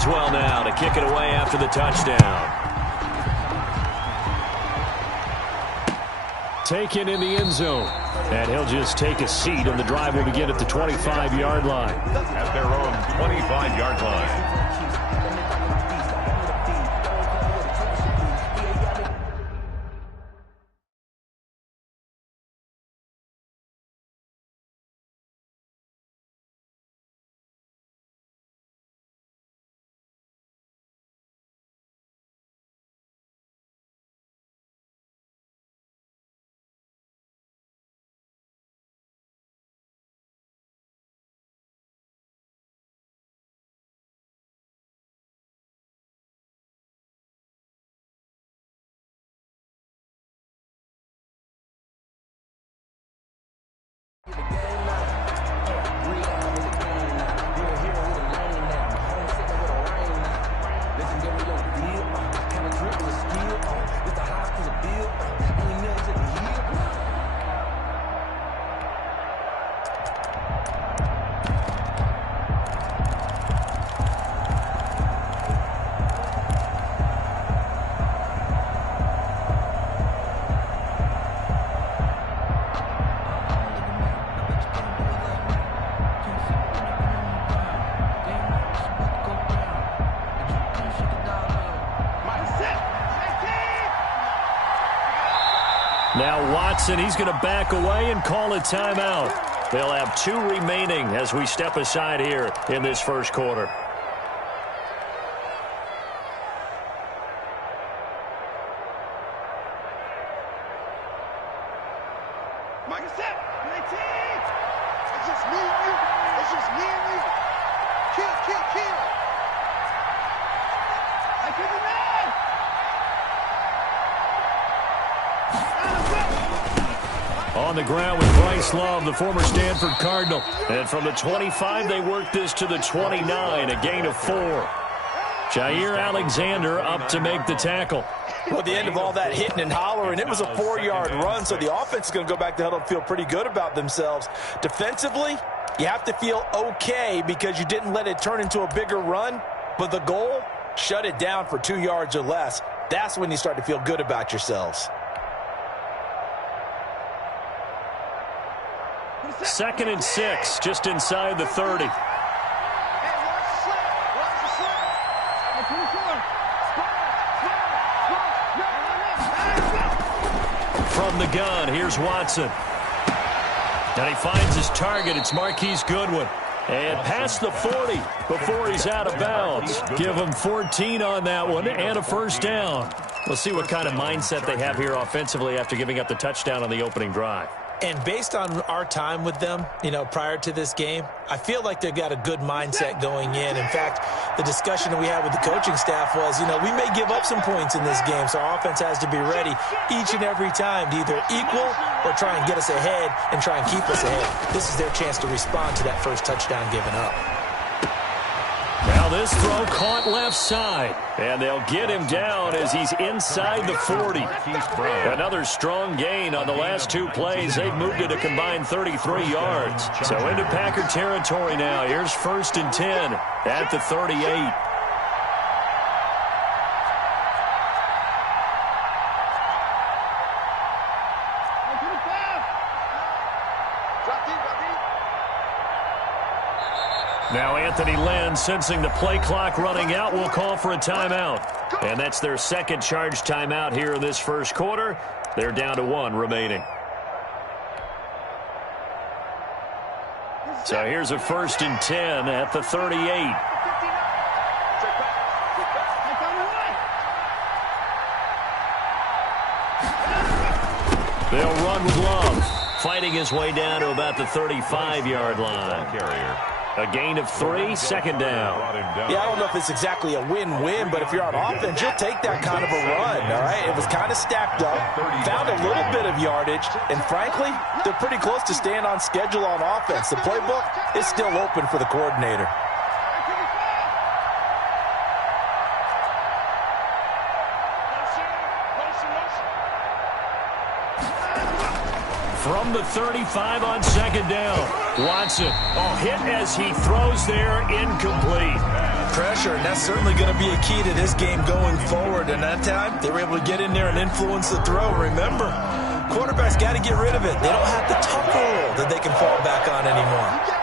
Boswell now to kick it away after the touchdown. Taken in the end zone. And he'll just take a seat, and the drive will begin at the 25-yard line. At their own 25-yard line. Now Watson, he's going to back away and call a timeout. They'll have 2 remaining as we step aside here in this first quarter. On the ground with Bryce Love, the former Stanford Cardinal. And from the 25, they work this to the 29, a gain of 4. Jair Alexander up to make the tackle. Well, the end of all that hitting and hollering, it was a 4-yard run, so the offense is going to go back to huddle and feel pretty good about themselves. Defensively, you have to feel okay because you didn't let it turn into a bigger run, but the goal, shut it down for 2 yards or less. That's when you start to feel good about yourselves. 2nd and 6, just inside the 30. From the gun, here's Watson. And he finds his target. It's Marquise Goodwin. And past the 40 before he's out of bounds. Give him 14 on that one and a first down. We'll see what kind of mindset they have here offensively after giving up the touchdown on the opening drive. And based on our time with them, prior to this game, I feel like they've got a good mindset going in. In fact, the discussion that we had with the coaching staff was, we may give up some points in this game, so our offense has to be ready each and every time to either equal or try and get us ahead and try and keep us ahead. This is their chance to respond to that first touchdown given up. Now this throw caught left side, and they'll get him down as he's inside the 40. Another strong gain on the last 2 plays. They've moved it a combined 33 yards. So into Packer territory now. Here's 1st and 10 at the 38. Now Anthony Lynn, sensing the play clock running out, will call for a timeout. And that's their 2nd charge timeout here in this first quarter. They're down to 1 remaining. So here's a 1st and 10 at the 38. They'll run with Love, fighting his way down to about the 35-yard line. A gain of 3, 2nd down. Yeah, I don't know if it's exactly a win-win, but if you're on offense, you'll take that kind of a run, all right? It was kind of stacked up, found a little bit of yardage, and frankly, they're pretty close to staying on schedule on offense. The playbook is still open for the coordinator. From the 35 on 2nd down. Watson, hit as he throws there, incomplete. Pressure pressure, and that's certainly going to be a key to this game going forward. And that time, they were able to get in there and influence the throw. Remember, quarterbacks got to get rid of it. They don't have the tuck rule that they can fall back on anymore.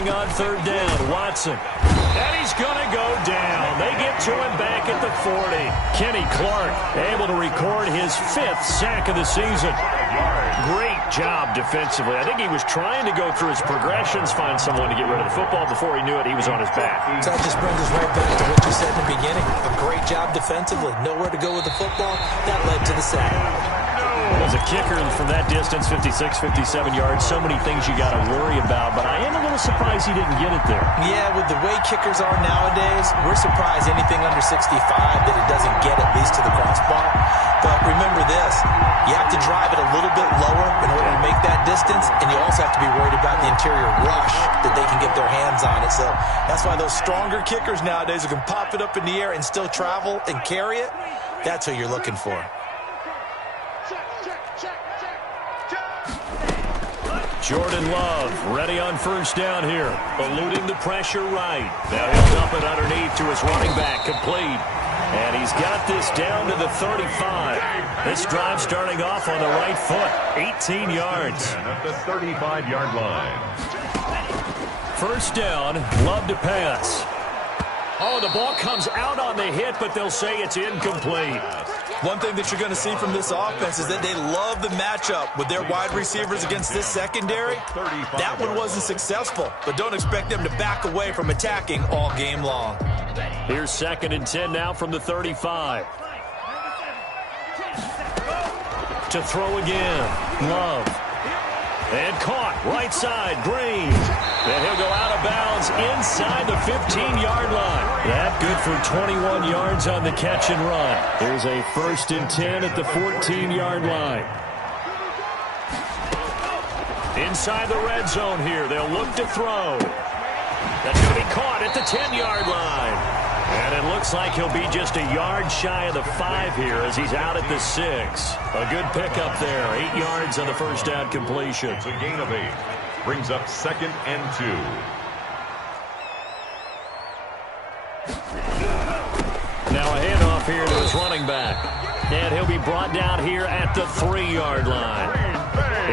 On third down, Watson. And he's going to go down. They get to him back at the 40. Kenny Clark able to record his 5th sack of the season. Great job defensively. I think he was trying to go through his progressions, find someone to get rid of the football. Before he knew it, he was on his back. So that just brings us right back to what you said in the beginning. A great job defensively. Nowhere to go with the football. That led to the sack. As a kicker from that distance, 56, 57 yards, so many things you got to worry about, but I am a little surprised he didn't get it there. Yeah, with the way kickers are nowadays, we're surprised anything under 65 that it doesn't get at least to the crossbar. But remember this, you have to drive it a little bit lower in order to make that distance, and you also have to be worried about the interior rush that they can get their hands on it. So that's why those stronger kickers nowadays who can pop it up in the air and still travel and carry it, that's who you're looking for. Jordan Love ready on first down here. Eluding the pressure right. Now he'll dump it underneath to his running back. Complete. And he's got this down to the 35. This drive starting off on the right foot. 18 yards. At the 35-yard line. First down. Love to pass. Oh, the ball comes out on the hit, but they'll say it's incomplete. One thing that you're going to see from this offense is that they love the matchup with their wide receivers against this secondary. That one wasn't successful, but don't expect them to back away from attacking all game long. Here's 2nd and 10 now from the 35. To throw again. Love. And caught. Right side. Green. And he'll go out of bounds inside the 15-yard line. That good for 21 yards on the catch and run. There's a 1st and 10 at the 14-yard line. Inside the red zone here. They'll look to throw. That's going to be caught at the 10-yard line. And it looks like he'll be just a yard shy of the 5 here as he's out at the 6. A good pickup there. 8 yards on the first down completion. It's a gain of 8. Brings up 2nd and 2. Now a handoff here to his running back. And he'll be brought down here at the 3-yard line.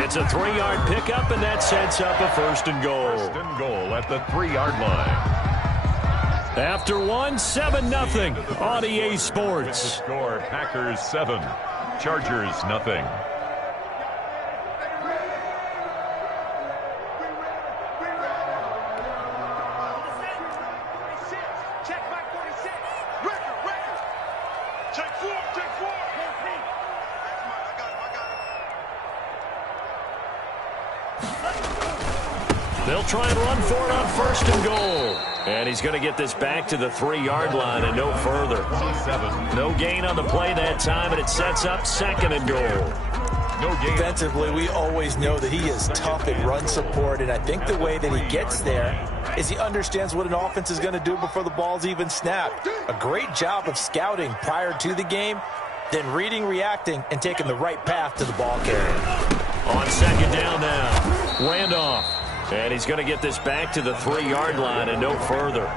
It's a 3-yard pickup, and that sets up a 1st and goal. 1st and goal at the 3-yard line. After 1, 7-0 on EA Sports. Score, Packers 7, Chargers 0. They'll try and run for it on 1st and goal. And he's going to get this back to the 3-yard line and no further. No gain on the play that time, and it sets up 2nd and goal. No gain. Defensively, we always know that he is tough at run support, and I think the way that he gets there is he understands what an offense is going to do before the ball's even snapped. A great job of scouting prior to the game, then reading, reacting, and taking the right path to the ball carrier. On 2nd down now, Randolph. And he's going to get this back to the 3-yard line and no further.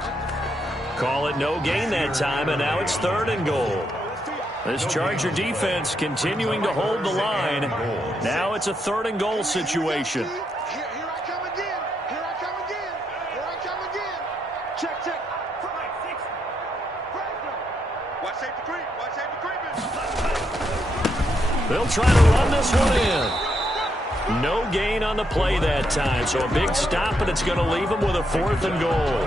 Call it no gain that time, and now it's 3rd and goal. This Charger defense continuing to hold the line. Now it's a 3rd and goal situation. Here I come again. Here I come again. Here I come again. Check. Watch safety creep. Watch safety creeping. They'll try to run this one in. No gain on the play that time, so a big stop, and it's going to leave them with a 4th and goal.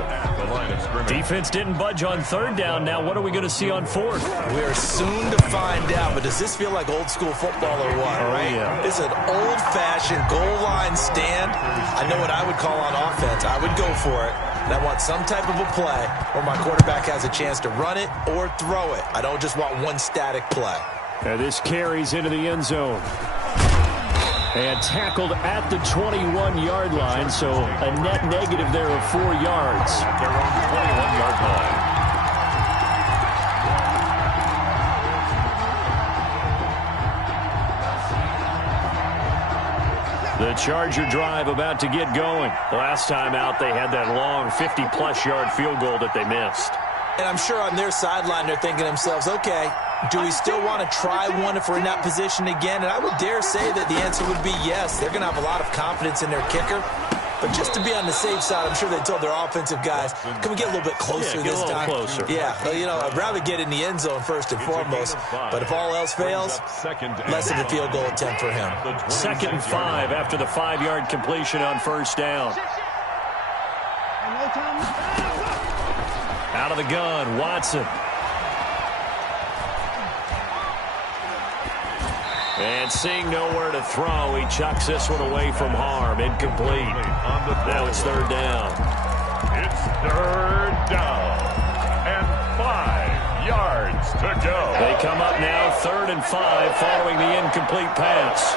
Defense didn't budge on 3rd down. Now what are we going to see on 4th? We're soon to find out, but does this feel like old school football or what, right? Yeah. It's an old-fashioned goal line stand. I know what I would call on offense. I would go for it, and I want some type of a play where my quarterback has a chance to run it or throw it. I don't just want one static play. Now this carries into the end zone. And tackled at the 21-yard line, so a net negative there of 4 yards. At their own 21-yard line. The Charger drive about to get going. Last time out, they had that long 50-plus yard field goal that they missed. And I'm sure on their sideline, they're thinking to themselves, okay, do we still want to try one if we're in that position again? And I would dare say that the answer would be yes. They're going to have a lot of confidence in their kicker. But just to be on the safe side, I'm sure they told their offensive guys, can we get a little bit closer this time? Closer. Yeah, you know, I'd rather get in the end zone first and foremost. But if all else fails, less of a field goal attempt for him. 2nd and 5 after the 5-yard completion on first down. Out of the gun, Watson. And seeing nowhere to throw, he chucks this one away from harm. Incomplete. Now it's 3rd down. It's 3rd down. And 5 yards to go. They come up now 3rd and 5 following the incomplete pass.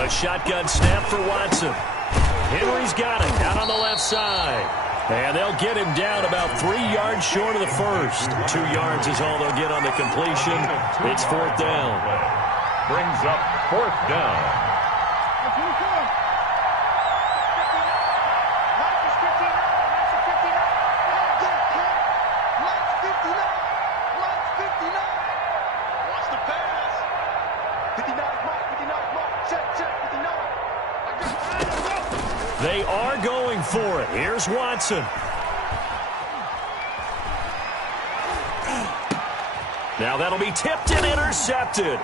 A shotgun snap for Watson. Henry's got it out on the left side. And they'll get him down about 3 yards short of the first. 2 yards is all they'll get on the completion. It's 4th down. Brings up 4th down. They are going for it. Here's Watson. Now that'll be tipped and intercepted.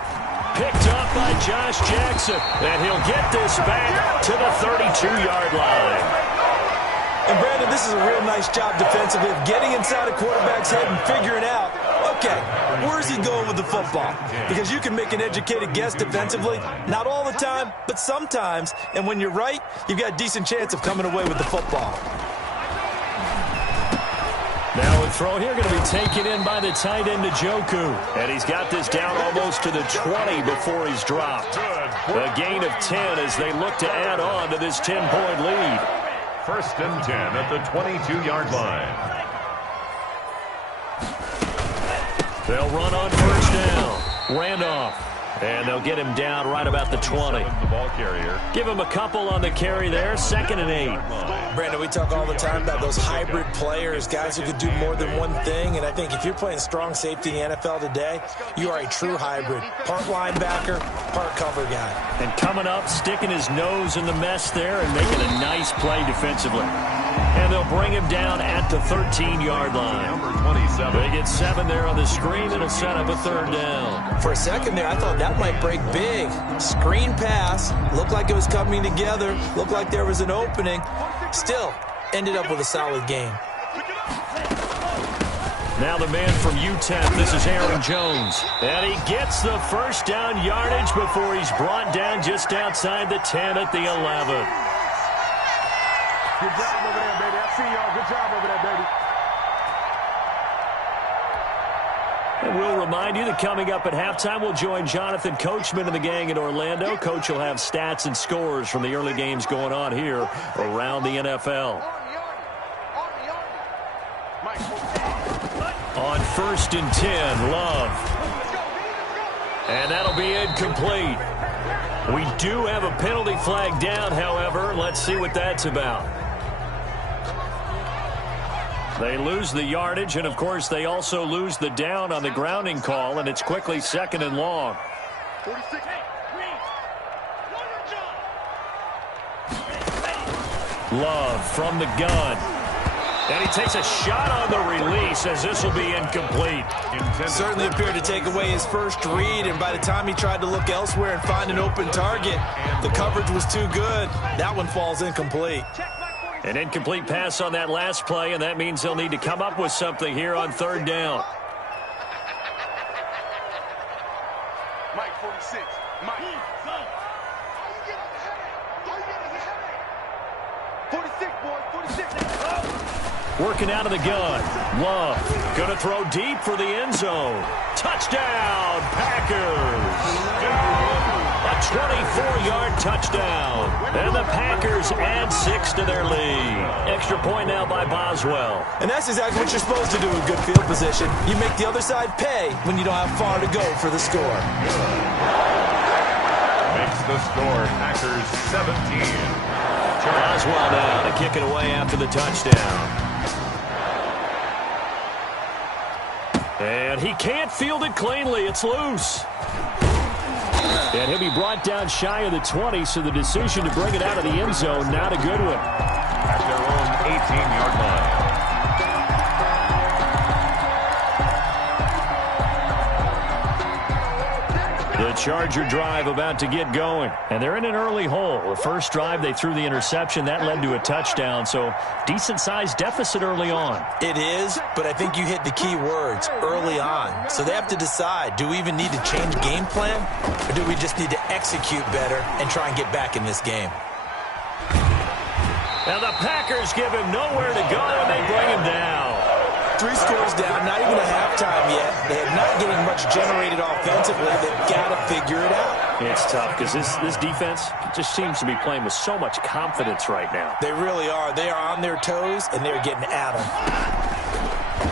Picked up by Josh Jackson. And he'll get this back to the 32-yard line. And Brandon, this is a real nice job defensively of getting inside a quarterback's head and figuring out, okay, where's he going with the football? Because you can make an educated guess defensively, not all the time, but sometimes. And when you're right, you've got a decent chance of coming away with the football. Now a throw here going to be taken in by the tight end Njoku. And he's got this down almost to the 20 before he's dropped. A gain of 10 as they look to add on to this 10-point lead. 1st and 10 at the 22-yard line. They'll run on first down. Randolph. And they'll get him down right about the 20. The ball carrier. Give him a couple on the carry there. 2nd and 8. Brandon, we talk all the time about those hybrid players, guys who could do more than one thing. And I think if you're playing strong safety in the NFL today, you are a true hybrid. Part linebacker, part cover guy. And coming up, sticking his nose in the mess there and making a nice play defensively. And they'll bring him down at the 13-yard line. Number 27. They get 7 there on the screen. It'll set up a 3rd down. For a second there, I thought that might break big. Screen pass. Looked like it was coming together. Looked like there was an opening. Still, ended up with a solid game. Now the man from UTEP, this is Aaron Jones. And he gets the first down yardage before he's brought down just outside the 10 at the 11. Good job over there, baby. I see y'all. Good job over there, baby. And we'll remind you that coming up at halftime, we'll join Jonathan Coachman and the gang in Orlando. Coach will have stats and scores from the early games going on here around the NFL. On 1st and 10, Love. And that'll be incomplete. We do have a penalty flag down, however. Let's see what that's about. They lose the yardage, and, of course, they also lose the down on the grounding call, and it's quickly 2nd and long. 46. Love from the gun. And he takes a shot on the release as this will be incomplete. Certainly appeared to take away his first read, and by the time he tried to look elsewhere and find an open target, the coverage was too good. That one falls incomplete. An incomplete pass on that last play, and that means they'll need to come up with something here on 3rd down. Mike, 46. Mike. 46, boys. 46. Working out of the gun. Love going to throw deep for the end zone. Touchdown, Packers. A 24-yard touchdown. And the Packers add 6 to their lead. Extra point now by Boswell. And that's exactly what you're supposed to do with good field position. You make the other side pay when you don't have far to go for the score. Makes the score Packers 17. Boswell now to kick it away after the touchdown. And he can't field it cleanly. It's loose. And he'll be brought down shy of the 20, so the decision to bring it out of the end zone, not a good one. At their own 18-yard line. The Charger drive about to get going. And they're in an early hole. The first drive, they threw the interception. That led to a touchdown, so decent-sized deficit early on. It is, but I think you hit the key words, early on. So they have to decide, do we even need to change game plan, or do we just need to execute better and try and get back in this game? Now the Packers give him nowhere to go, and they bring him down. 3 scores down, not even a halftime yet. They're not getting much generated offensively. They've got to figure it out. It's tough because this defense just seems to be playing with so much confidence right now. They really are. They are on their toes, and they're getting at them.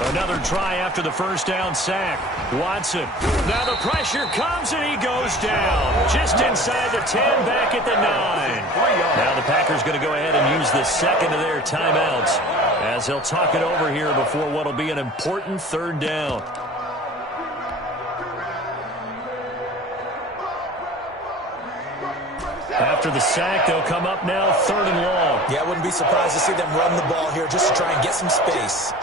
Another try after the first down sack. Watson. Now the pressure comes, and he goes down. Just inside the 10, back at the 9. Now the Packers going to go ahead and use the second of their timeouts as they'll talk it over here before what will be an important third down. After the sack, they'll come up now 3rd and long. Yeah, I wouldn't be surprised to see them run the ball here just to try and get some space.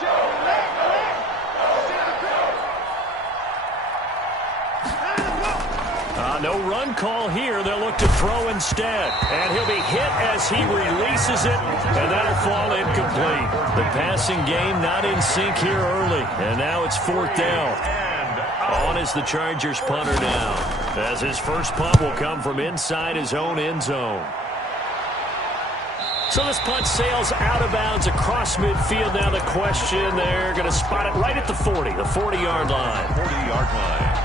No run call here. They'll look to throw instead. And he'll be hit as he releases it, and that'll fall incomplete. The passing game not in sync here early. And now it's 4th down. On is the Chargers punter now, as his first punt will come from inside his own end zone. So this punt sails out of bounds across midfield. Now the question, they're going to spot it right at the 40, the 40-yard line. 40-yard line.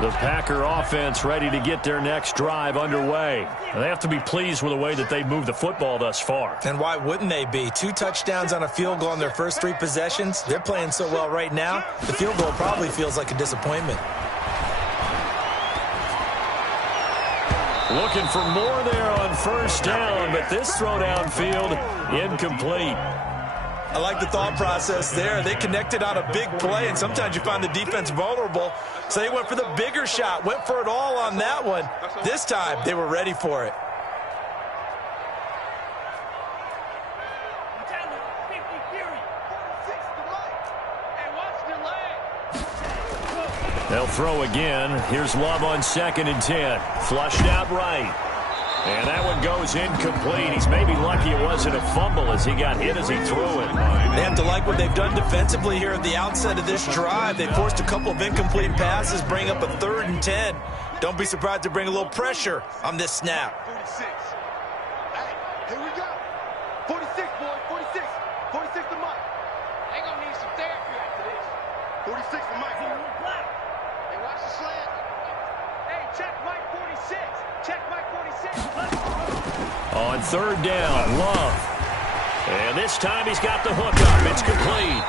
The Packer offense ready to get their next drive underway. They have to be pleased with the way that they've moved the football thus far. And why wouldn't they be? 2 touchdowns on a field goal in their first 3 possessions. They're playing so well right now, the field goal probably feels like a disappointment. Looking for more there on first down, but this throw downfield incomplete. I like the thought process there. They connected on a big play, and sometimes you find the defense vulnerable. So they went for the bigger shot, went for it all on that one. This time, they were ready for it. They'll throw again. Here's Love on 2nd and 10. Flushed out right. And that one goes incomplete. He's maybe lucky it wasn't a fumble as he got hit as he threw it. They have to like what they've done defensively here at the outset of this drive. They forced a couple of incomplete passes, bring up a 3rd and 10. Don't be surprised to bring a little pressure on this snap. 46. Hey, here we go. 46, boy. 46. 46 to Mike. They gonna need some therapy after this. 46 to Mike. Hey, watch the slant. Hey, check Mike 46. Check Mike 46. On 3rd down, Love. And this time he's got the hook up. It's complete.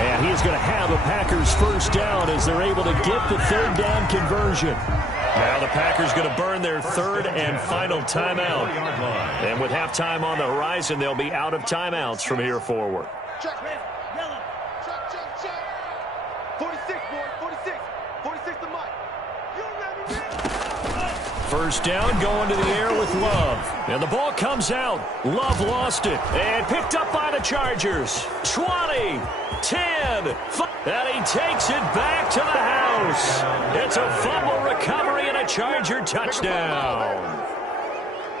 And he is going to have a Packers first down as they're able to get the 3rd down conversion. Now the Packers going to burn their 3rd and final timeout. And with halftime on the horizon, they'll be out of timeouts from here forward. Check. Check. 46, boy. 46. 46 to Mike. You ready? First down going to the air with Love. And the ball comes out. Love lost it. And picked up by the Chargers. 20, 10, 5. And he takes it back to the house. It's a fumble recovery and a Charger touchdown.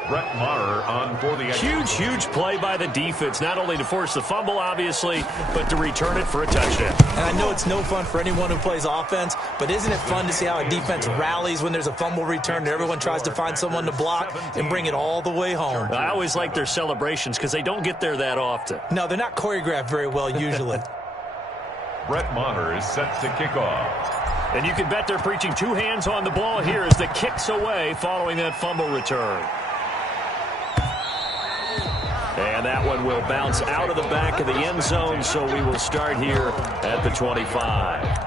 Brett Maher on for the Huge play by the defense, not only to force the fumble, obviously, but to return it for a touchdown. And I know it's no fun for anyone who plays offense, but isn't it fun to see how a defense rallies when there's a fumble return and everyone tries to find someone to block and bring it all the way home? I always like their celebrations because they don't get there that often. No, they're not choreographed very well usually. Brett Maher is set to kick off. And you can bet they're preaching two hands on the ball here as the kick's away following that fumble return. And that one will bounce out of the back of the end zone, so we will start here at the 25.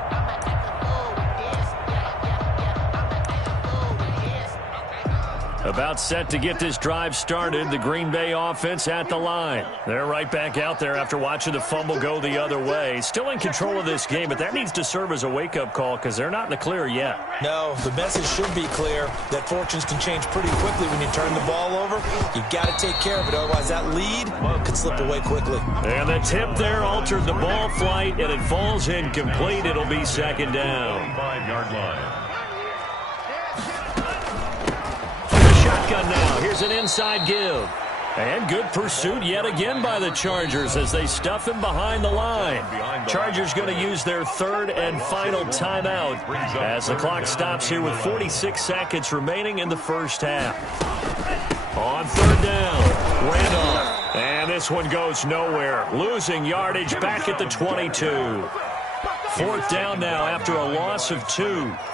About set to get this drive started, the Green Bay offense at the line. They're right back out there after watching the fumble go the other way. Still in control of this game, but that needs to serve as a wake-up call because they're not in the clear yet. No, the message should be clear that fortunes can change pretty quickly when you turn the ball over. You've got to take care of it, otherwise that lead could slip away quickly. And the tip there altered the ball flight, and it falls incomplete. It'll be second down. 5-yard line. Shotgun now. Here's an inside give. And good pursuit yet again by the Chargers as they stuff him behind the line. Chargers going to use their third and final timeout as the clock stops here with 46 seconds remaining in the first half. On third down, Randolph. And this one goes nowhere. Losing yardage back at the 22. Fourth down now after a loss of 2.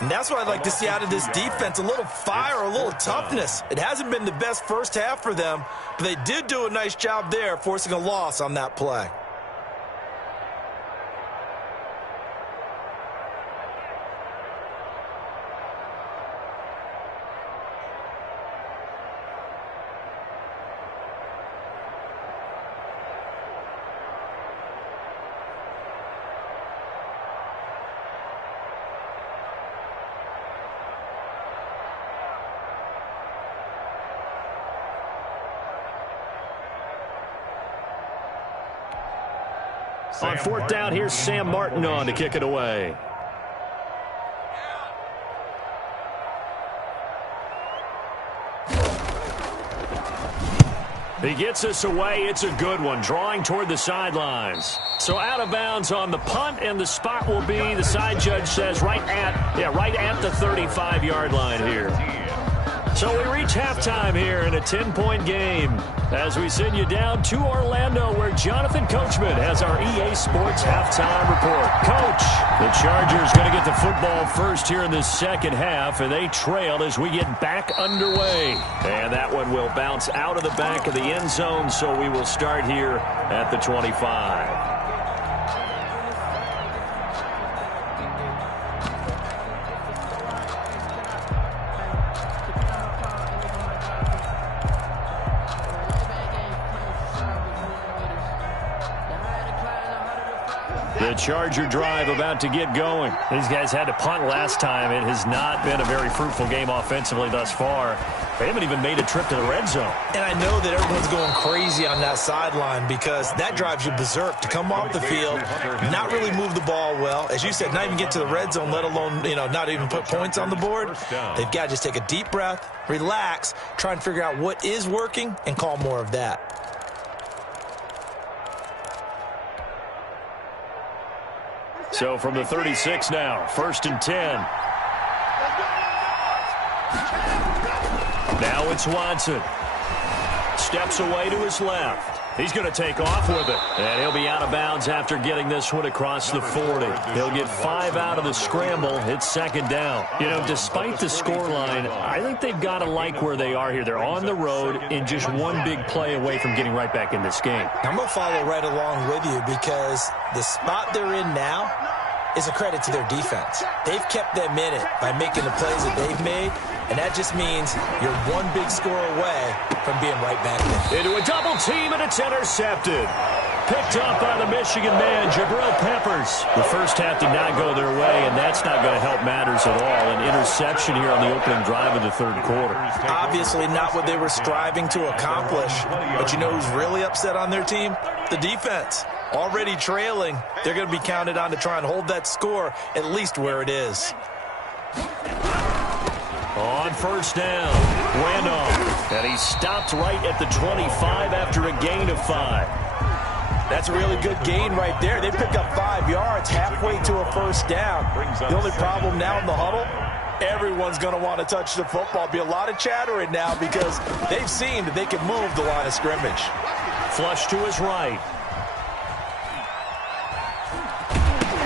And that's what I'd like to see out of this defense, a little fire, a little toughness. It hasn't been the best first half for them, but they did do a nice job there forcing a loss on that play. On fourth down, here's Sam Martin on to kick it away. He gets us away. It's a good one, drawing toward the sidelines. So out of bounds on the punt, and the spot will be, the side judge says, right at the 35-yard line here. So we reach halftime here in a 10-point game as we send you down to Orlando where Jonathan Coachman has our EA Sports halftime report. Coach, the Chargers going to get the football first here in the second half, and they trail as we get back underway. And that one will bounce out of the back of the end zone, so we will start here at the 25. The Charger drive about to get going. These guys had to punt last time. It has not been a very fruitful game offensively thus far. They haven't even made a trip to the red zone. And I know that everyone's going crazy on that sideline because that drives you berserk to come off the field, not really move the ball well. As you said, not even get to the red zone, let alone, not even put points on the board. They've got to just take a deep breath, relax, try and figure out what is working, and call more of that. So from the 36 now, 1st and 10. Now it's Watson. Steps away to his left. He's going to take off with it. And he'll be out of bounds after getting this one across the 40. He'll get 5 out of the scramble. It's second down. Despite the scoreline, I think they've got to like where they are here. They're on the road and just one big play away from getting right back in this game. I'm going to follow right along with you because the spot they're in now is a credit to their defense. They've kept them in it by making the plays that they've made, and that just means you're one big score away from being right back in. Into a double team, and it's intercepted. Picked up by the Michigan man, Jabril Peppers. The first half did not go their way, and that's not going to help matters at all. An interception here on the opening drive of the third quarter. Obviously not what they were striving to accomplish, but you know who's really upset on their team? The defense. Already trailing, they're going to be counted on to try and hold that score at least where it is. On first down, Randolph, and he stopped right at the 25 after a gain of 5. That's a really good gain right there. They pick up 5 yards halfway to a first down. The only problem now in the huddle, everyone's going to want to touch the football. Be a lot of chattering now because they've seen that they can move the line of scrimmage. Flush to his right.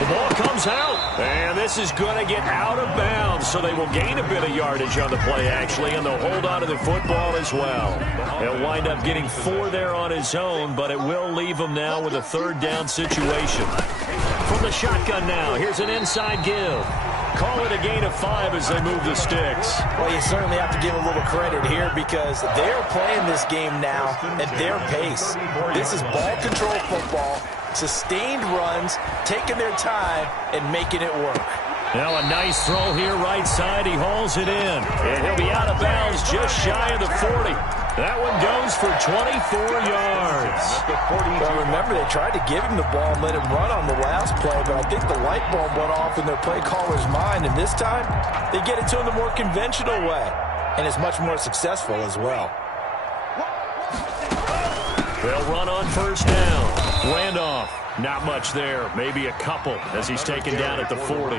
The ball comes out, and this is going to get out of bounds, so they will gain a bit of yardage on the play, actually, and they'll hold on to the football as well. He'll wind up getting 4 there on his own, but it will leave him now with a 3rd down situation. From the shotgun now, here's an inside give. Call it a gain of 5 as they move the sticks. Well, you certainly have to give a little credit here because they're playing this game now at their pace. This is ball control football, sustained runs, taking their time, and making it work. Now a nice throw here right side. He hauls it in, and he'll be out of bounds just shy of the 40. That one goes for 24 yards. Well, remember, they tried to give him the ball and let him run on the last play, but I think the light bulb went off in their play caller's mind, and this time they get it to him the more conventional way, and it's much more successful as well. They'll run on 1st down. Randolph, not much there, maybe a couple as he's taken down at the 40.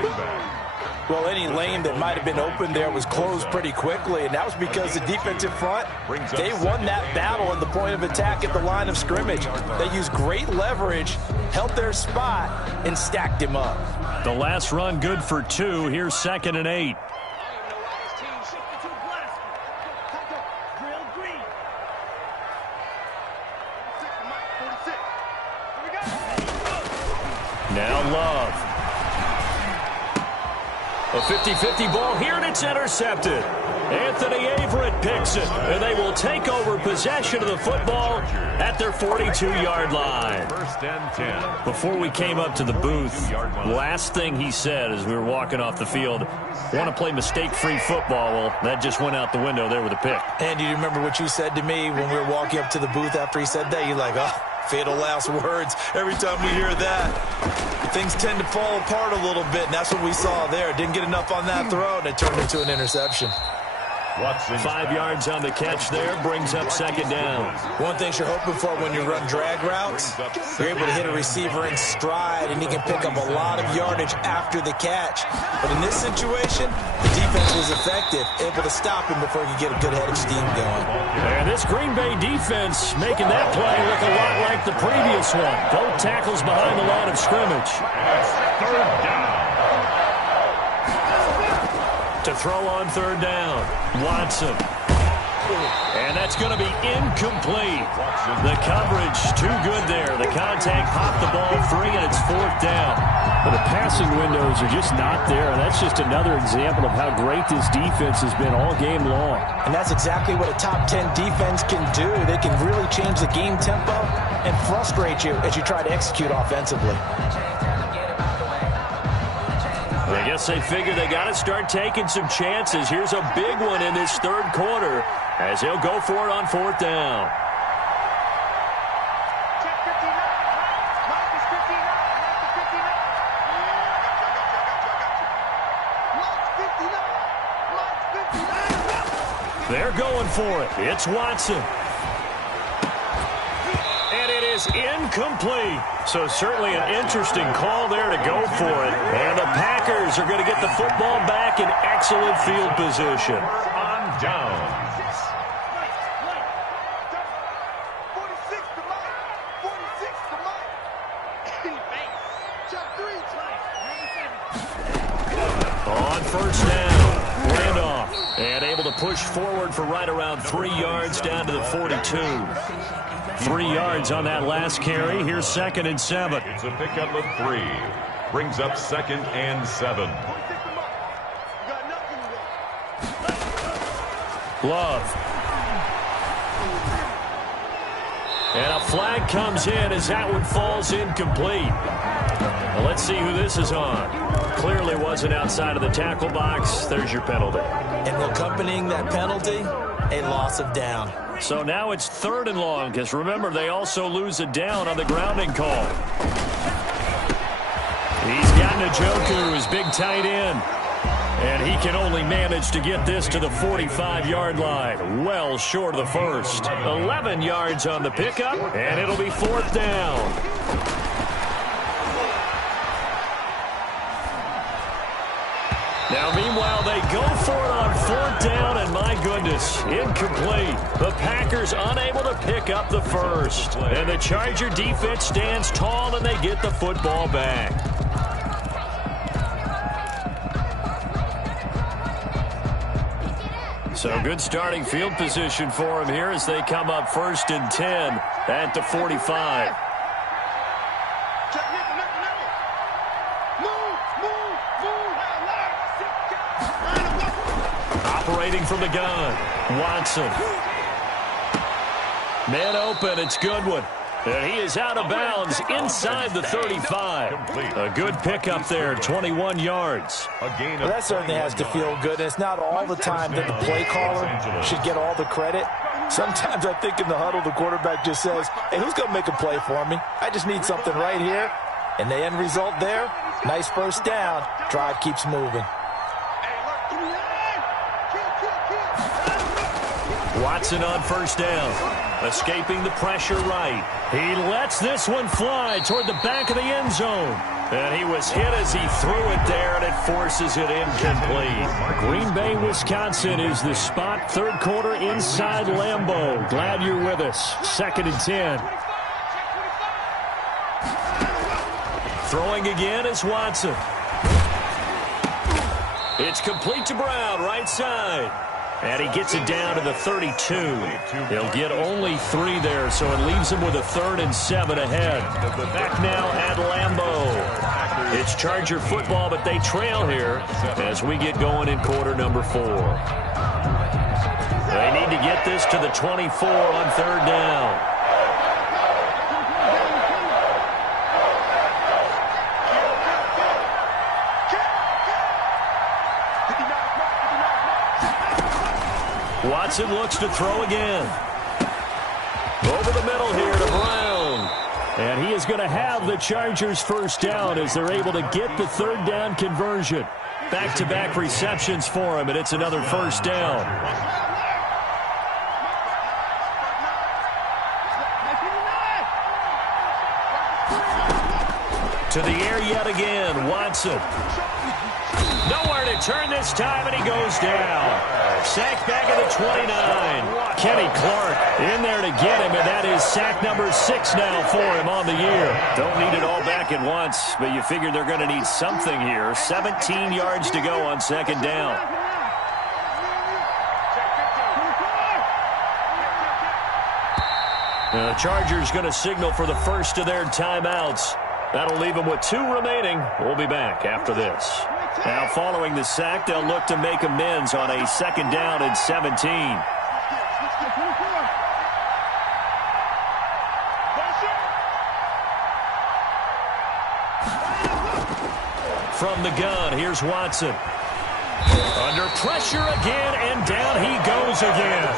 Well, any lane that might have been open there was closed pretty quickly, and that was because the defensive front, they won that battle at the point of attack at the line of scrimmage. They used great leverage, held their spot, and stacked him up. The last run good for 2. Here's 2nd and 8. Now Love. A 50-50 ball here, and it's intercepted. Anthony Averett picks it, and they will take over possession of the football at their 42-yard line. 1st and 10. Before we came up to the booth, last thing he said as we were walking off the field, want to play mistake-free football. Well, that just went out the window there with a pick. And do you remember what you said to me when we were walking up to the booth after he said that? You're like, oh, fatal last words. Every time we hear that, things tend to fall apart a little bit, and that's what we saw there. Didn't get enough on that throw, and it turned into an interception. 5 yards on the catch there, brings up 2nd down. One thing you're hoping for when you run drag routes, you're able to hit a receiver in stride, and he can pick up a lot of yardage after the catch. But in this situation, the defense was effective, able to stop him before he could get a good head of steam going. And this Green Bay defense making that play look a lot like the previous one. Both tackles behind the line of scrimmage. 3rd down. To throw on 3rd down, Watson. And that's going to be incomplete. The coverage too good there. The contact popped the ball free, and it's 4th down. But the passing windows are just not there, and that's just another example of how great this defense has been all game long. And that's exactly what a top 10 defense can do. They can really change the game tempo and frustrate you as you try to execute offensively. I guess they figure they got to start taking some chances. Here's a big one in this 3rd quarter as he'll go for it on 4th down. They're going for it. It's Watson. And it is incomplete. So certainly an interesting call there to go for it. And the Packers are going to get the football back in excellent field position. On down. On 1st down, Randolph. And able to push forward for right around 3 yards down to the 42. 3 yards on that last carry. Here's 2nd and 7. It's a pickup of 3. Brings up 2nd and 7. Love. And a flag comes in as that one falls incomplete. Well, let's see who this is on. Clearly wasn't outside of the tackle box. There's your penalty. And accompanying that penalty, a loss of down. So now it's 3rd and long, because remember, they also lose a down on the grounding call. He's got Njoku, his big tight end. And he can only manage to get this to the 45-yard line. Well short of the first. 11 yards on the pickup, and it'll be 4th down. Now, meanwhile, they go for it on 4th down, and my goodness, incomplete. The Packers unable to pick up the first. And the Charger defense stands tall, and they get the football back. So good starting field position for him here as they come up 1st and 10 at the 45. Operating from the gun, Watson. Man open, it's Goodwin. And he is out of bounds inside the 35. A good pickup there, 21 yards. Well, that certainly has to feel good. It's not all the time that the play caller should get all the credit. Sometimes I think in the huddle, the quarterback just says, hey, who's going to make a play for me? I just need something right here. And the end result there, nice first down. Drive keeps moving. Watson on first down, escaping the pressure right. He lets this one fly toward the back of the end zone. And he was hit as he threw it there, and it forces it incomplete. Green Bay, Wisconsin is the spot. Third quarter inside Lambeau. Glad you're with us. 2nd and 10. Throwing again is Watson. It's complete to Brown, right side. And he gets it down to the 32. He'll get only 3 there, so it leaves him with a 3rd and 7 ahead. Back now at Lambeau. It's Charger football, but they trail here as we get going in quarter number 4. They need to get this to the 24 on 3rd down. Watson looks to throw again. Over the middle here to Brown. And he is going to have the Chargers first down as they're able to get the 3rd down conversion. Back-to-back receptions for him, and it's another first down. To the air yet again, Watson. Nowhere to turn this time, and he goes down. Sack back at the 29. Kenny Clark in there to get him, and that is sack number 6 now for him on the year. Don't need it all back at once, but you figure they're going to need something here. 17 yards to go on 2nd down. The Chargers going to signal for the first of their timeouts. That'll leave them with 2 remaining. We'll be back after this. Now following the sack, they'll look to make amends on a 2nd down and 17. From the gun, here's Watson. Under pressure again, and down he goes again.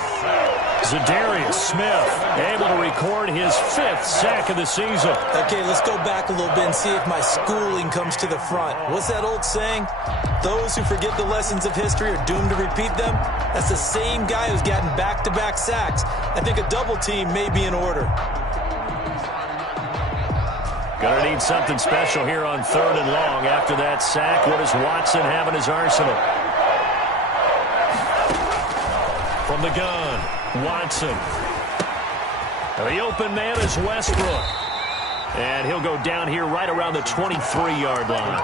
Za'Darius Smith able to record his 5th sack of the season. Okay, let's go back a little bit and see if my schooling comes to the front. What's that old saying? Those who forget the lessons of history are doomed to repeat them. That's the same guy who's gotten back-to-back sacks. I think a double team may be in order. Gonna need something special here on 3rd and long. After that sack, what does Watson have in his arsenal? From the gun, Watson. The open man is Westbrook. And he'll go down here right around the 23-yard line.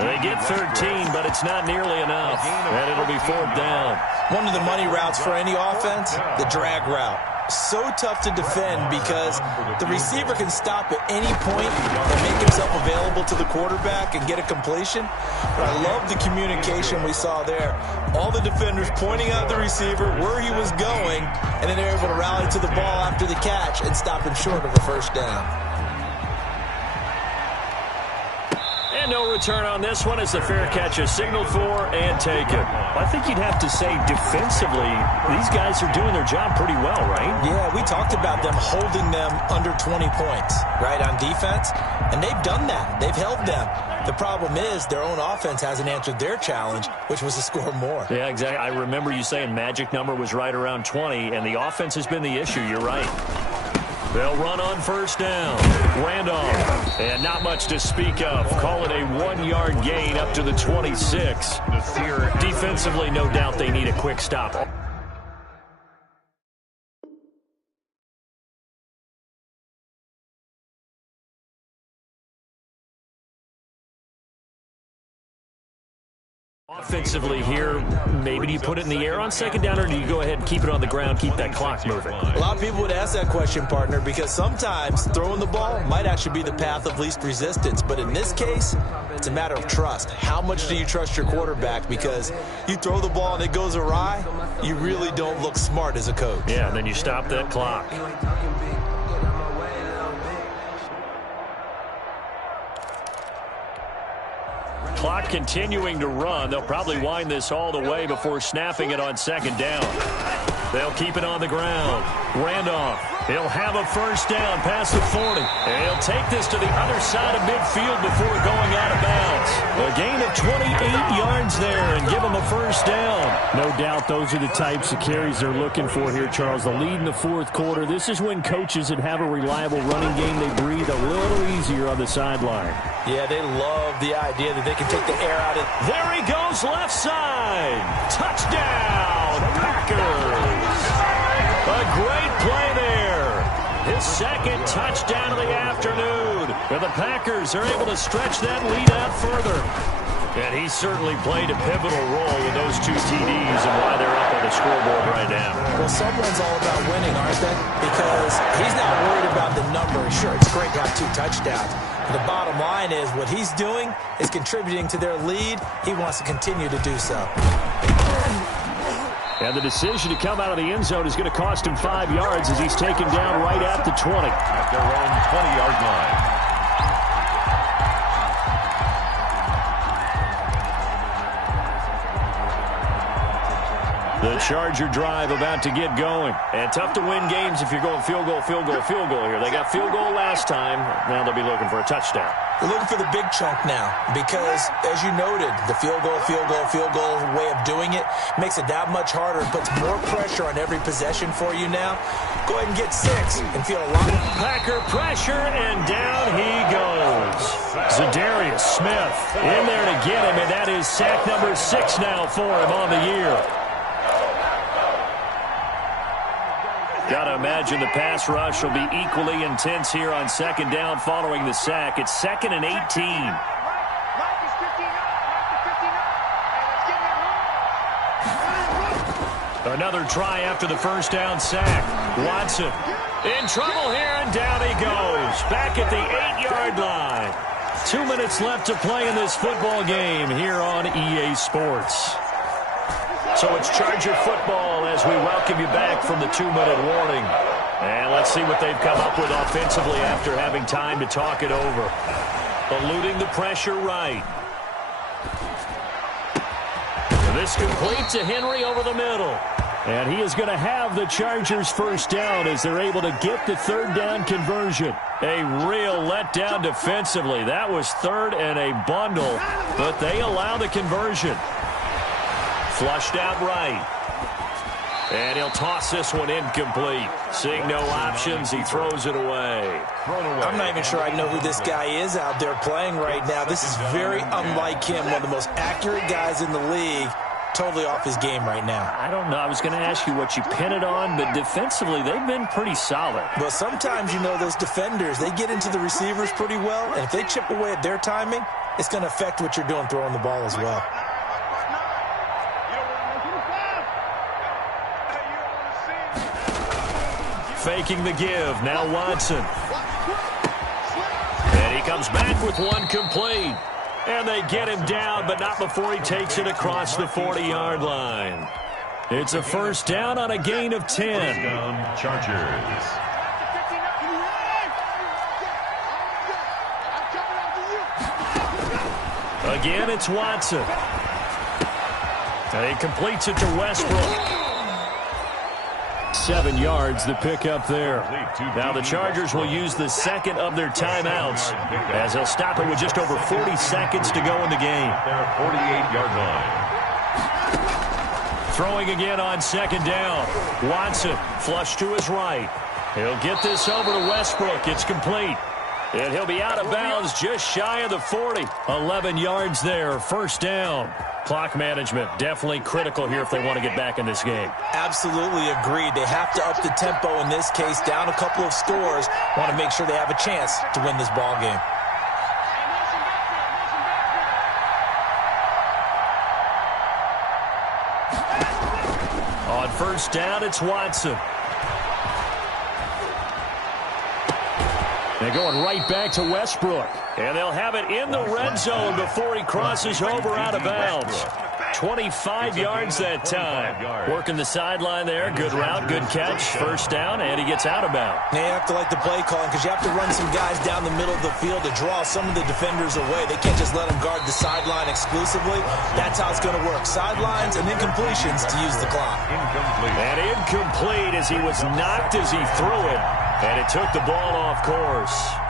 They get 13, but it's not nearly enough. And it'll be 4th down. One of the money routes for any offense, the drag route. So tough to defend because the receiver can stop at any point and make himself available to the quarterback and get a completion. But I love the communication we saw there. All the defenders pointing out the receiver where he was going, and then they're able to rally to the ball after the catch and stop him short of a first down. And no return on this one as the fair catch is signaled for and taken. I think you'd have to say defensively, these guys are doing their job pretty well, right? Yeah, we talked about them holding them under 20 points, right, on defense. And they've done that. They've held them. The problem is their own offense hasn't answered their challenge, which was to score more. Yeah, exactly. I remember you saying magic number was right around 20, and the offense has been the issue. You're right. They'll run on first down. Randolph. And not much to speak of. Call it a 1-yard gain up to the 26. Defensively, no doubt they need a quick stop. Offensively here, maybe do you put it in the air on second down, or do you go ahead and keep it on the ground, keep that clock moving? A lot of people would ask that question, partner, because sometimes throwing the ball might actually be the path of least resistance. But in this case, it's a matter of trust. How much do you trust your quarterback? Because you throw the ball and it goes awry, you really don't look smart as a coach. Yeah, and then you stop that clock. Clock continuing to run. They'll probably wind this all the way before snapping it on second down. They'll keep it on the ground. Randolph, he'll have a first down past the 40. And he'll take this to the other side of midfield before going out of bounds. A gain of 28 yards there and give him a first down. No doubt those are the types of carries they're looking for here, Charles. The lead in the fourth quarter. This is when coaches that have a reliable running game, they breathe a little easier on the sideline. Yeah, they love the idea that they can take the air out of. There he goes, left side. Touchdown, Packers. A great play there. His second touchdown of the afternoon. And the Packers are able to stretch that lead out further. And he certainly played a pivotal role with those two TDs and why they're up on the scoreboard right now. Well, someone's all about winning, aren't they? Because he's not worried about the number. Sure, it's great to have 2 touchdowns. But the bottom line is what he's doing is contributing to their lead. He wants to continue to do so. And the decision to come out of the end zone is going to cost him 5 yards as he's taken down right at the 20. At their own 20-yard line. The Charger drive about to get going. And tough to win games if you're going field goal, field goal, field goal here. They got field goal last time. Now they'll be looking for a touchdown. They're looking for the big chunk now because, as you noted, the field goal way of doing it makes it that much harder and puts more pressure on every possession for you now. Go ahead and get 6 and feel a lot. Packer pressure, and down he goes. Zadarius Smith in there to get him, and that is sack number 6 now for him on the year. Got to imagine the pass rush will be equally intense here on second down following the sack. It's 2nd and 18. Another try after the first down sack. Watson in trouble here, and down he goes. Back at the 8-yard line. 2 minutes left to play in this football game here on EA Sports. So it's Charger football as we welcome you back from the 2-minute warning. And let's see what they've come up with offensively after having time to talk it over. Eluding the pressure right. This complete to Henry over the middle. And he is going to have the Chargers first down as they're able to get the third down conversion. A real letdown defensively. That was 3rd and a bundle, but they allow the conversion. Flushed out right. And he'll toss this one incomplete. Seeing no options, he throws it away. I'm not even sure I know who this guy is out there playing right now. This is very unlike him, one of the most accurate guys in the league. Totally off his game right now. I don't know. I was going to ask you what you pin it on, but defensively, they've been pretty solid. Well, sometimes, you know, those defenders, they get into the receivers pretty well, and if they chip away at their timing, it's going to affect what you're doing throwing the ball as well. Faking the give. Now Watson. And he comes back with one complete. And they get him down, but not before he takes it across the 40-yard line. It's a first down on a gain of 10. First down, Chargers. Again, it's Watson. And he completes it to Westbrook. 7 yards, the pickup there. Now the Chargers will use the second of their timeouts as they'll stop it with just over 40 seconds to go in the game. Their 48-yard line. Throwing again on second down. Watson flush to his right. He'll get this over to Westbrook. It's complete. And he'll be out of bounds just shy of the 40. 11 yards there, first down. Clock management definitely critical here if they want to get back in this game. Absolutely agreed. They have to up the tempo in this case, down a couple of scores. Want to make sure they have a chance to win this ball game. first down, it's Watson. They're going right back to Westbrook. And they'll have it in the red zone before he crosses over out of bounds. 25 yards that time. Working the sideline there. Good route, good catch. First down, and he gets out of bounds. They have to like the play calling because you have to run some guys down the middle of the field to draw some of the defenders away. They can't just let them guard the sideline exclusively. That's how it's going to work. Sidelines and then completions to use the clock. And incomplete as he was knocked as he threw it. And it took the ball off course.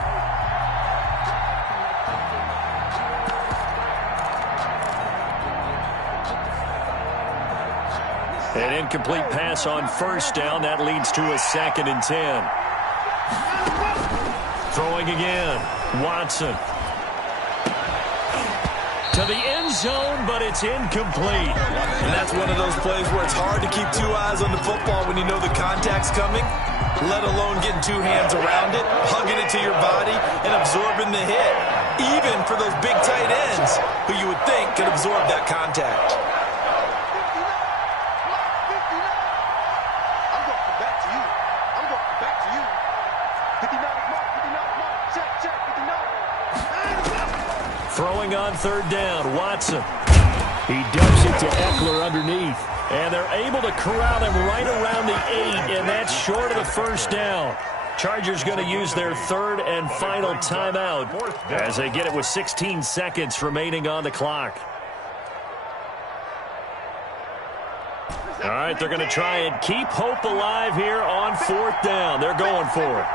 An incomplete pass on first down. That leads to a 2nd and 10. Throwing again. Watson. To the end zone, but it's incomplete. And that's one of those plays where it's hard to keep two eyes on the football when you know the contact's coming, let alone getting two hands around it, hugging it to your body, and absorbing the hit. Even for those big tight ends who you would think could absorb that contact. Throwing on third down, Watson. He dumps it to Eckler underneath. And they're able to corral him right around the 8, and that's short of the first down. Chargers going to use their 3rd and final timeout as they get it with 16 seconds remaining on the clock. All right, they're going to try and keep hope alive here on 4th down. They're going for it.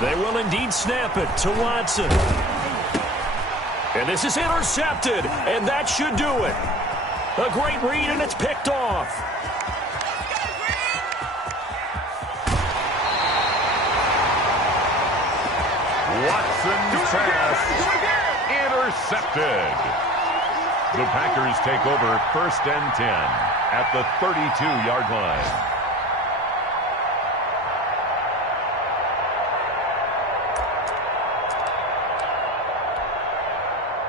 They will indeed snap it to Watson. And this is intercepted, and that should do it. A great read, and it's picked off. Watson's pass intercepted. The Packers take over 1st and 10 at the 32-yard line.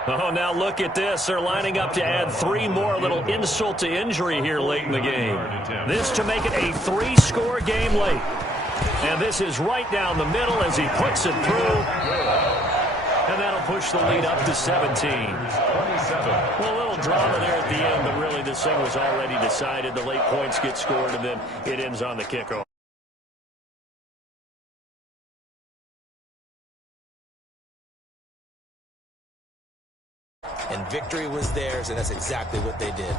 Oh, now look at this. They're lining up to add 3 more, a little insult to injury here late in the game. This to make it a 3-score game late. And this is right down the middle as he puts it through. And that'll push the lead up to 17. Well, a little drama there at the end, but really this thing was already decided. The late points get scored, and then it ends on the kickoff. And victory was theirs, and that's exactly what they did.